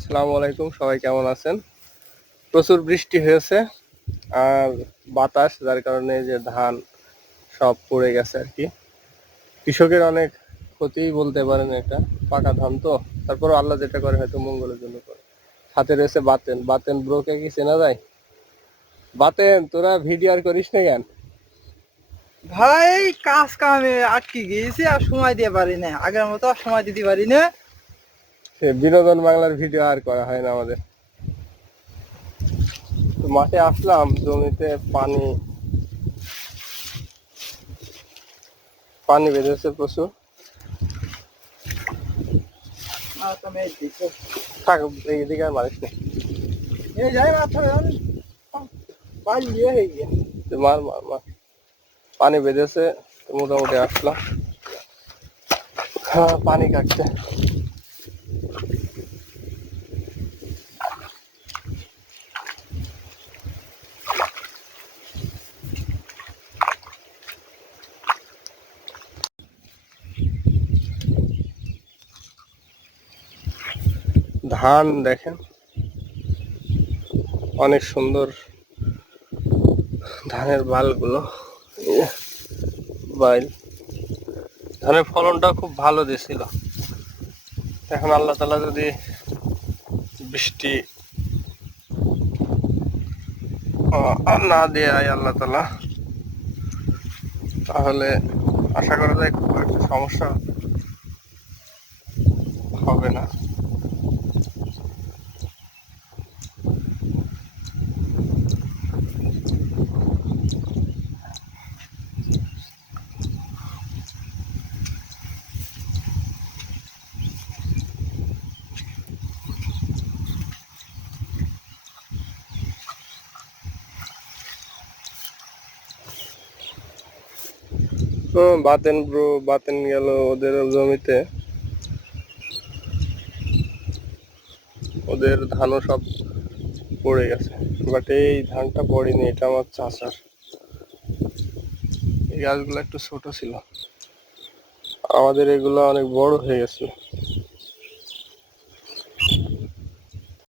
আসসালামু আলাইকুম, সবাই কেমন আছেন? প্রচুর বৃষ্টি হয়েছে আর বাতাস, যার কারণে যে ধান সব পড়ে গেছে আর কি। কৃষকের অনেক ক্ষতি বলতে পারেন এটা, পাকা ধান তো। তারপর আল্লাহ যেটা করে হয়তো মঙ্গলের জন্য করে। সাথে রয়েছে বাতেন। বাতেন ব্রোকে কি চেনা যায় বাতেন, তোরা ভিডিও আর করিস না কেন? ভাই, কাজ কামে আটকে গিয়েছি আর সময় দিয়ে পারি না আগের মতো সময় দিতে পারি না। সে বিনোদন বাংলার ভিডিও আর করা হয় না আমাদের। তো মাঠে আসলাম জমিতে পানি পানি বেঁধেছে প্রচুর। থাক এইদিকে আর মারিস না। মার মার মার। পানি বেঁধেছে মোটামুটি আসলাম। হ্যাঁ পানি কাটছে। ধান দেখেন। অনেক সুন্দর ধানের বালগুলো। বাইল। ধানের ফলনটা খুব ভালো দিছিল এখন আল্লাহ তালা যদি বৃষ্টি না দেয় আল্লাহ তালা, তাহলে আশা করা যায় খুব একটা সমস্যা হবে না। বাতেন ব্রো বাতেন গেল ওদের জমিতে। ওদের ধানও সব পড়ে গেছে। বাট এই ধানটা পড়েনি, এটা আমার চাষার। এই গাছগুলো একটু ছোট ছিল। আমাদের এগুলো অনেক বড় হয়ে গেছিল